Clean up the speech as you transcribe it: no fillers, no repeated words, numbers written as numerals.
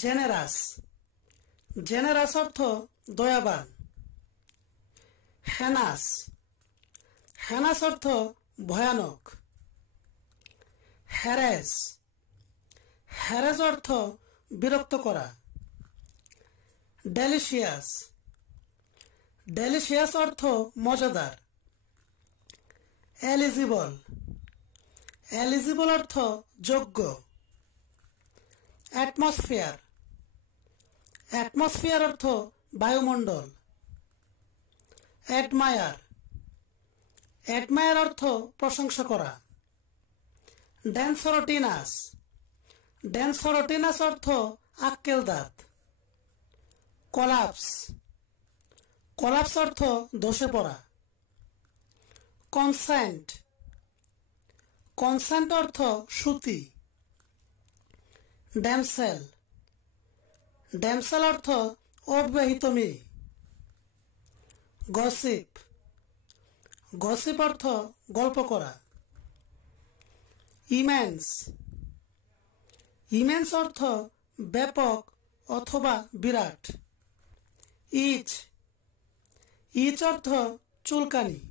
Generous, generous অর্থ দয়াবান। হেনাস, হেনাস অর্থ ভয়ানক। হ্যারেস, হ্যারেস অর্থ বিরক্ত করা। ডেলিশিয়াস, ডেলিশিয়াস অর্থ মজাদার। এলিজিবল, এলিজিবল অর্থ যোগ্য। অ্যাটমসফিয়ার, অ্যাটমসফিয়ার অর্থ বায়ুমণ্ডল। অ্যাডমায়ার, অ্যাডমায়ার অর্থ প্রশংসা করা। ড্যান্সরোটিনাস, ড্যান্সরোটিনাস অর্থ আক্কেল দাঁত। কলাপস, কলাপস অর্থ ধসে পড়া। কনসেন্ট, কনসেন্ট অর্থ সুতি। ড্যামসেল, ড্যামসেল অর্থ অবিবাহিত মেয়ে। গসিপ, গসিপ অর্থ গল্প করা। ইমেন্স, ইমেন্স অর্থ ব্যাপক অথবা বিরাট। ইচ, ইচ অর্থ চুলকানি।